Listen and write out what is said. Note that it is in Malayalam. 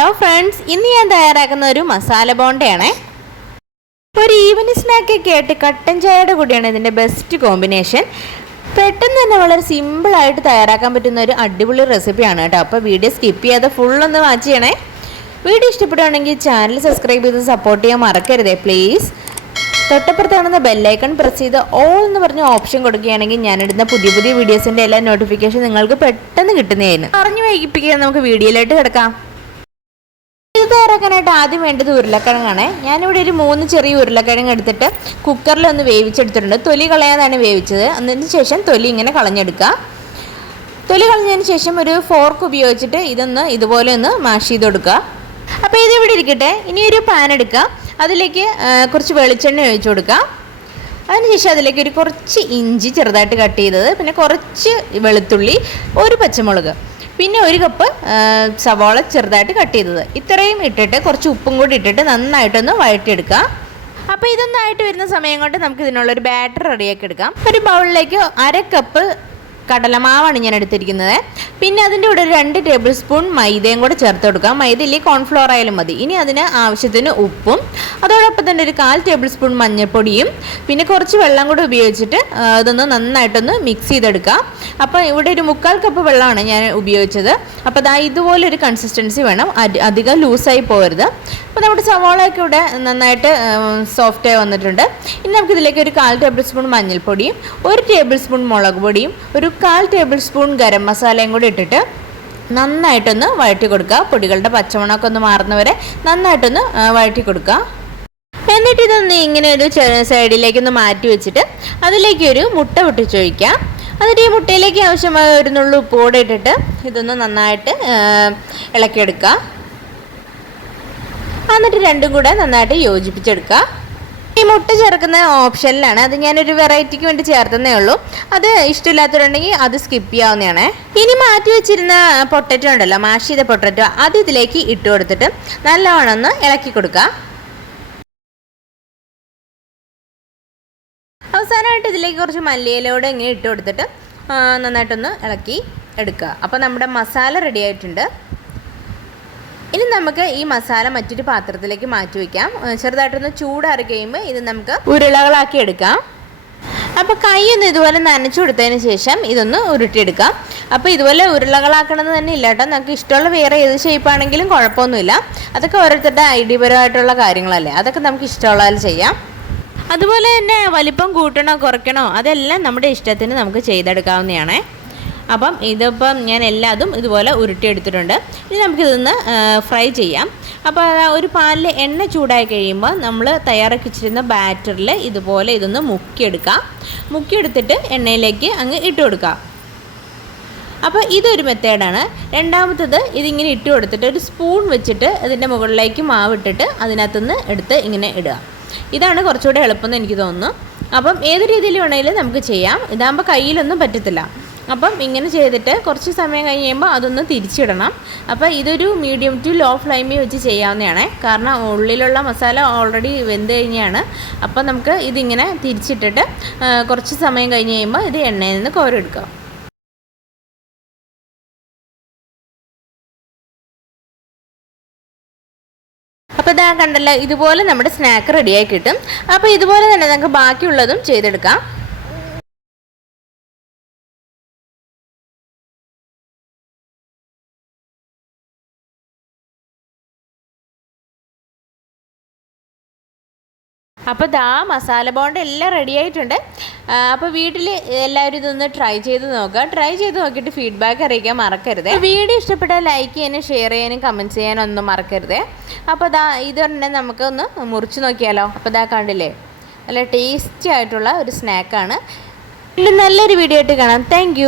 ഹലോ ഫ്രണ്ട്സ് ഇന്ന് ഞാൻ തയ്യാറാക്കുന്ന ഒരു മസാല ബോണ്ടയാണ്. ഒരു ഈവനിങ് സ്നാക്കൊക്കെ ആയിട്ട് കട്ടൻ ചായയുടെ കൂടിയാണ് ഇതിന്റെ ബെസ്റ്റ് കോമ്പിനേഷൻ പെട്ടെന്ന് തന്നെ വളരെ സിമ്പിളായിട്ട് തയ്യാറാക്കാൻ പറ്റുന്ന ഒരു അടിപൊളി റെസിപ്പിയാണ് കേട്ടോ. അപ്പോൾ വീഡിയോ സ്കിപ്പ് ചെയ്യാതെ ഫുള്ളൊന്ന് വാച്ച് ചെയ്യണേ. വീഡിയോ ഇഷ്ടപ്പെടുകയാണെങ്കിൽ ചാനൽ സബ്സ്ക്രൈബ് ചെയ്ത് സപ്പോർട്ട് ചെയ്യാൻ മറക്കരുതേ പ്ലീസ് തൊട്ടപ്പുറത്ത് കാണുന്ന ബെല്ലൈക്കൺ പ്രസ് ചെയ്ത് ഓൾ എന്ന് പറഞ്ഞ ഓപ്ഷൻ കൊടുക്കുകയാണെങ്കിൽ ഞാനിടുന്ന പുതിയ പുതിയ വീഡിയോസിന്റെ എല്ലാ നോട്ടിഫിക്കേഷൻ നിങ്ങൾക്ക് പെട്ടെന്ന് കിട്ടുന്നതായിരുന്നു പറഞ്ഞു വൈകിപ്പിക്കുക നമുക്ക് വീഡിയോയിലോട്ട് കിടക്കാം. തയ്യാറാക്കാനായിട്ട് ആദ്യം വേണ്ടത് ഉരുളക്കിഴങ്ങാണ്. ഞാനിവിടെ ഒരു മൂന്ന് ചെറിയ ഉരുളക്കിഴങ്ങ് എടുത്തിട്ട് കുക്കറിൽ ഒന്ന് വേവിച്ചെടുത്തിട്ടുണ്ട്. തൊലി കളയാതാണ് വേവിച്ചത്. അതിന് ശേഷം തൊലി ഇങ്ങനെ കളഞ്ഞെടുക്കുക. തൊലി കളഞ്ഞതിന് ശേഷം ഒരു ഫോർക്ക് ഉപയോഗിച്ചിട്ട് ഇതൊന്ന് ഇതുപോലെ ഒന്ന് മാഷ് ചെയ്ത് കൊടുക്കുക. അപ്പോൾ ഇത് ഇവിടെ ഇരിക്കട്ടെ. ഇനി ഒരു പാൻ എടുക്കുക. അതിലേക്ക് കുറച്ച് വെളിച്ചെണ്ണ ഒഴിച്ചു കൊടുക്കുക. അതിനുശേഷം അതിലേക്ക് ഒരു കുറച്ച് ഇഞ്ചി ചെറുതായിട്ട് കട്ട് ചെയ്തത്. പിന്നെ കുറച്ച് വെളുത്തുള്ളി ഒരു പച്ചമുളക്. പിന്നെ ഒരു കപ്പ് സവാള ചെറുതായിട്ട് കട്ട് ചെയ്തത്. ഇത്രയും ഇട്ടിട്ട് കുറച്ച് ഉപ്പും കൂടി ഇട്ടിട്ട് നന്നായിട്ടൊന്ന് വഴറ്റിയെടുക്കുക അപ്പോൾ ഇതൊന്നായിട്ട് വരുന്ന സമയം കൊണ്ട് നമുക്ക് ബാറ്റർ റെഡിയാക്കി എടുക്കാം. ഒരു ബൗളിലേക്ക് അര കപ്പ് കടലമാവാണ് ഞാൻ എടുത്തിരിക്കുന്നത്. പിന്നെ അതിന്റെ കൂടെ ഒരു രണ്ട് ടേബിൾ സ്പൂൺ മൈദയും കൂടെ ചേർത്ത് കൊടുക്കാം. മൈദ ഇല്ലെങ്കിൽ കോൺഫ്ലോർ ആയാലും മതി. ഇനി അതിന് ആവശ്യത്തിന് ഉപ്പും അതോടൊപ്പം തന്നെ ഒരു കാൽ ടേബിൾ സ്പൂൺ മഞ്ഞൾപ്പൊടിയും പിന്നെ കുറച്ച് വെള്ളം കൂടെ ഉപയോഗിച്ചിട്ട് അതൊന്ന് നന്നായിട്ടൊന്ന് മിക്സ് ചെയ്തെടുക്കാം. അപ്പോൾ ഇവിടെ ഒരു മുക്കാൽ കപ്പ് വെള്ളമാണ് ഞാൻ ഉപയോഗിച്ചത്. അപ്പോൾ അതാ ഇതുപോലൊരു കൺസിസ്റ്റൻസി വേണം. അധി- അധികം ലൂസായി പോകരുത്. അപ്പോൾ നമ്മുടെ സവാളയൊക്കെ ഇവിടെ നന്നായിട്ട് സോഫ്റ്റായി വന്നിട്ടുണ്ട്. ഇനി നമുക്ക് ഇതിലേക്ക് ഒരു കാൽ ടേബിൾ സ്പൂൺ മഞ്ഞൾപ്പൊടിയും ഒരു ടേബിൾ സ്പൂൺ മുളക് പൊടിയും ഒരു കാൽ ടേബിൾ സ്പൂൺ ഗരം മസാലയും കൂടി ഇട്ടിട്ട് നന്നായിട്ടൊന്ന് വഴറ്റി കൊടുക്കുക. പൊടികളുടെ പച്ചമണമൊക്കെ ഒന്ന് മാറുന്നവരെ നന്നായിട്ടൊന്ന് വഴറ്റി കൊടുക്കുക. എന്നിട്ട് ഇതൊന്ന് ഇങ്ങനെ ഒരു സൈഡിലേക്കൊന്ന് മാറ്റി വെച്ചിട്ട് അതിലേക്ക് ഒരു മുട്ട പൊട്ടിച്ചൊഴിക്കാം എന്നിട്ട് ഈ മുട്ടയിലേക്ക് ആവശ്യമായ ഒരു നുള്ളു ഉപ്പ് കൂടെ ഇട്ടിട്ട് ഇതൊന്ന് നന്നായിട്ട് ഇളക്കിയെടുക്കുക. എന്നിട്ട് രണ്ടും കൂടെ നന്നായിട്ട് യോജിപ്പിച്ചെടുക്കുക. ഈ മുട്ട ചേർക്കുന്ന ഓപ്ഷനിലാണ്. അത് ഞാനൊരു വെറൈറ്റിക്ക് വേണ്ടി ചേർത്തതേ ഉള്ളൂ. അത് ഇഷ്ടമില്ലാത്തവരുണ്ടെങ്കിൽ അത് സ്കിപ്പ് ചെയ്യാവുന്നതാണ്. ഇനി മാറ്റി വെച്ചിരുന്ന പൊട്ടറ്റോ ഉണ്ടല്ലോ മാഷ് ചെയ്ത പൊട്ടറ്റോ അത് ഇതിലേക്ക് ഇട്ട് കൊടുത്തിട്ട് നല്ലവണ്ണം ഒന്ന് ഇളക്കി കൊടുക്കുക. അവസാനമായിട്ട് ഇതിലേക്ക് കുറച്ച് മല്ലിയിലൂടെ ഇങ്ങനെ ഇട്ട് കൊടുത്തിട്ട് നന്നായിട്ടൊന്ന് ഇളക്കി എടുക്കുക. അപ്പോൾ നമ്മുടെ മസാല റെഡി ആയിട്ടുണ്ട്. ഇനി നമുക്ക് ഈ മസാല മറ്റൊരു പാത്രത്തിലേക്ക് മാറ്റി വയ്ക്കാം. ചെറുതായിട്ടൊന്ന് ചൂടാറി ഇത് നമുക്ക് ഉരുളകളാക്കി എടുക്കാം. അപ്പോൾ കൈ ഒന്ന് ഇതുപോലെ നനച്ചു കൊടുത്തതിന് ശേഷം ഇതൊന്ന് ഉരുട്ടിയെടുക്കാം. അപ്പോൾ ഇതുപോലെ ഉരുളകളാക്കണമെന്ന് തന്നെ ഇല്ല കേട്ടോ. നമുക്ക് ഇഷ്ടമുള്ള വേറെ ഏത് ഷേപ്പാണെങ്കിലും കുഴപ്പമൊന്നുമില്ല. അതൊക്കെ ഓരോരുത്തരുടെ ഐഡിയപരമായിട്ടുള്ള കാര്യങ്ങളല്ലേ. അതൊക്കെ നമുക്ക് ഇഷ്ടമുള്ളതിൽ ചെയ്യാം. അതുപോലെ തന്നെ വലിപ്പം കൂട്ടണോ കുറയ്ക്കണോ അതെല്ലാം നമ്മുടെ ഇഷ്ടത്തിന് നമുക്ക് ചെയ്തെടുക്കാവുന്നതാണേ. അപ്പം ഇതിപ്പം ഞാൻ എല്ലാതും ഇതുപോലെ ഉരുട്ടിയെടുത്തിട്ടുണ്ട്. ഇനി നമുക്കിതൊന്ന് ഫ്രൈ ചെയ്യാം. അപ്പോൾ ഒരു പാനിൽ എണ്ണ ചൂടായി കഴിയുമ്പോൾ നമ്മൾ തയ്യാറാക്കി വെച്ചിരുന്ന ബാറ്ററിൽ ഇതുപോലെ ഇതൊന്ന് മുക്കിയെടുക്കാം. മുക്കിയെടുത്തിട്ട് എണ്ണയിലേക്ക് അങ്ങ് ഇട്ട് കൊടുക്കാം. അപ്പോൾ ഇതൊരു മെത്തേഡാണ്. രണ്ടാമത്തത് ഇതിങ്ങനെ ഇട്ട് കൊടുത്തിട്ട് ഒരു സ്പൂൺ വെച്ചിട്ട് അതിന്റെ മുകളിലേക്ക് മാവ് ഇട്ടിട്ട് അതിനകത്തുനിന്ന് എടുത്ത് ഇങ്ങനെ ഇടുക. ഇതാണ് കുറച്ചുകൂടെ എളുപ്പമെന്ന് എനിക്ക് തോന്നുന്നു. അപ്പം ഏത് രീതിയിൽ വേണമെങ്കിലും നമുക്ക് ചെയ്യാം. ഇതാകുമ്പോൾ കയ്യിലൊന്നും പറ്റത്തില്ല. അപ്പം ഇങ്ങനെ ചെയ്തിട്ട് കുറച്ച് സമയം കഴിഞ്ഞ് കഴിയുമ്പോൾ അതൊന്ന് തിരിച്ചിടണം. അപ്പോൾ ഇതൊരു മീഡിയം ടു ലോ ഫ്ലെയിമിൽ വെച്ച് ചെയ്യാവുന്നതാണ്. കാരണം ഉള്ളിലുള്ള മസാല ഓൾറെഡി വെന്ത് കഴിഞ്ഞാണ്. അപ്പോൾ നമുക്ക് ഇതിങ്ങനെ തിരിച്ചിട്ടിട്ട് കുറച്ച് സമയം കഴിഞ്ഞ് കഴിയുമ്പോൾ ഇത് എണ്ണയിൽ നിന്ന് കോരെടുക്കാം. അപ്പോൾ ഇതാ കണ്ടല്ലോ ഇതുപോലെ നമ്മുടെ സ്നാക്ക് റെഡിയായി കിട്ടും. അപ്പോൾ ഇതുപോലെ തന്നെ നമുക്ക് ബാക്കിയുള്ളതും ചെയ്തെടുക്കാം. അപ്പോൾ ദാ മസാല ബോണ്ട എല്ലാം റെഡി ആയിട്ടുണ്ട്. അപ്പോൾ വീട്ടിൽ എല്ലാവരും ഇതൊന്ന് ട്രൈ ചെയ്ത് നോക്കുക ട്രൈ ചെയ്ത് നോക്കിയിട്ട് ഫീഡ്ബാക്ക് അറിയിക്കാൻ മറക്കരുത്. വീഡിയോ ഇഷ്ടപ്പെട്ടാൽ ലൈക്ക് ചെയ്യാനും ഷെയർ ചെയ്യാനും കമന്റ് ചെയ്യാനും ഒന്നും മറക്കരുത്. അപ്പോൾ ദാ ഇതൊരെണ്ണം നമുക്കൊന്ന് മുറിച്ച് നോക്കിയാലോ. അപ്പോൾ ദാ കണ്ടില്ലേ? നല്ല ടേസ്റ്റി ആയിട്ടുള്ള ഒരു സ്നാക്കാണ് നല്ലൊരു വീഡിയോ ആയിട്ട് കാണാം. താങ്ക്